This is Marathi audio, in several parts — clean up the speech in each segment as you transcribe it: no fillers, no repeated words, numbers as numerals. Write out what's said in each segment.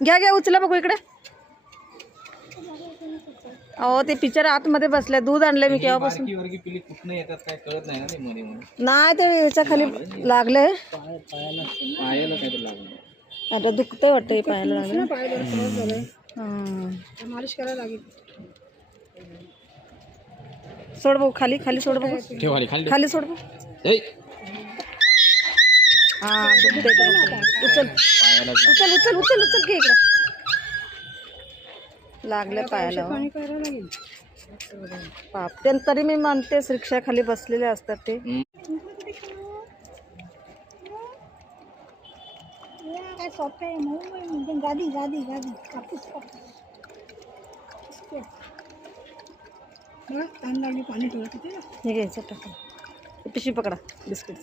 घ्या घ्या उचला बघू इकडे. अहो ते पिक्चर आतमध्ये बसले. दूध आणले मी केव्हापासून. नाही ते याच्या खाली लागले. आता दुखतंय वाटतं पायाला लागलं. मालिश करायला लागेल. सोड भाऊ खाली खाली सोड बघू. खाली सोड बघू. हा दुखतंय. उचल उचल उचल उचल उचल घे इकडे. लागले पायाला. पाप तरी मी म्हणतेच रिक्षा खाली बसलेले असतात ते. गादी गादी गादी पाणी हे घ्यायचं टाका. पिशवी पकडा बिस्किट.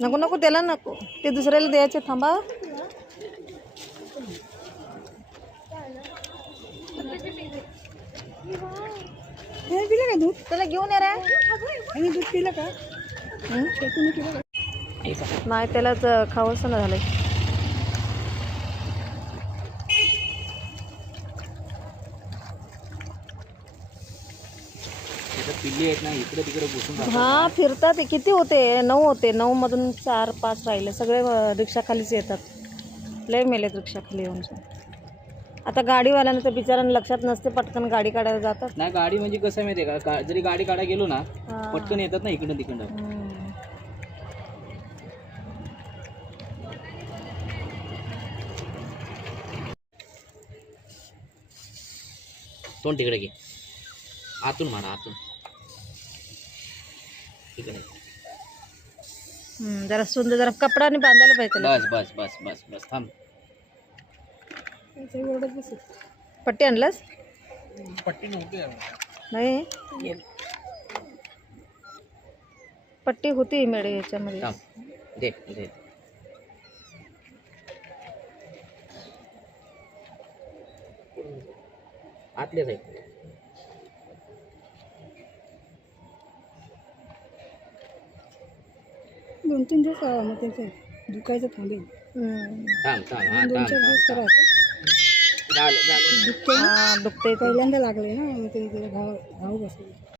नको नको त्याला नको. ते दुसऱ्याला द्यायचे. थांबा. पिलं का दूध? त्याला घेऊन ये रे. आणि दूध पिलं का? नाही त्यालाच खावंसं ना झालंय. हा फिरतात. किती होते? 9 होते. 9 मधून 4-5 राहिले. सगळे रिक्षा खालीच येतात. लय मेलेत रिक्षा खाली येऊन. आता गाडीवाल्यानं तर बिचारांना लक्षात नसते. पटकन गाडी काढायला जातात. नाही गाडी म्हणजे कसं माहितीये का, जरी गाडी काढायला गेलो ना पटकन येतात ना इकडं तिकडं. तोंड तिकडे घे. आतून मारा आतून. जरा सुंदर जरा कपडाने बांधायला पाहिजे. बस बस बस बस बस थांब. पट्टी आणलास? पट्टी नव्हती नाही. पट्टी होती मेळे याच्यामध्ये. दे दे. आतले साईड. 2-3 दिवस मग त्याचं दुखायचं थांबेल. थांब थांब. हा 2-4 दिवस करा असं. झालं झालं. दुखते. पहिल्यांदा लागले ना मग ते घाव बसले.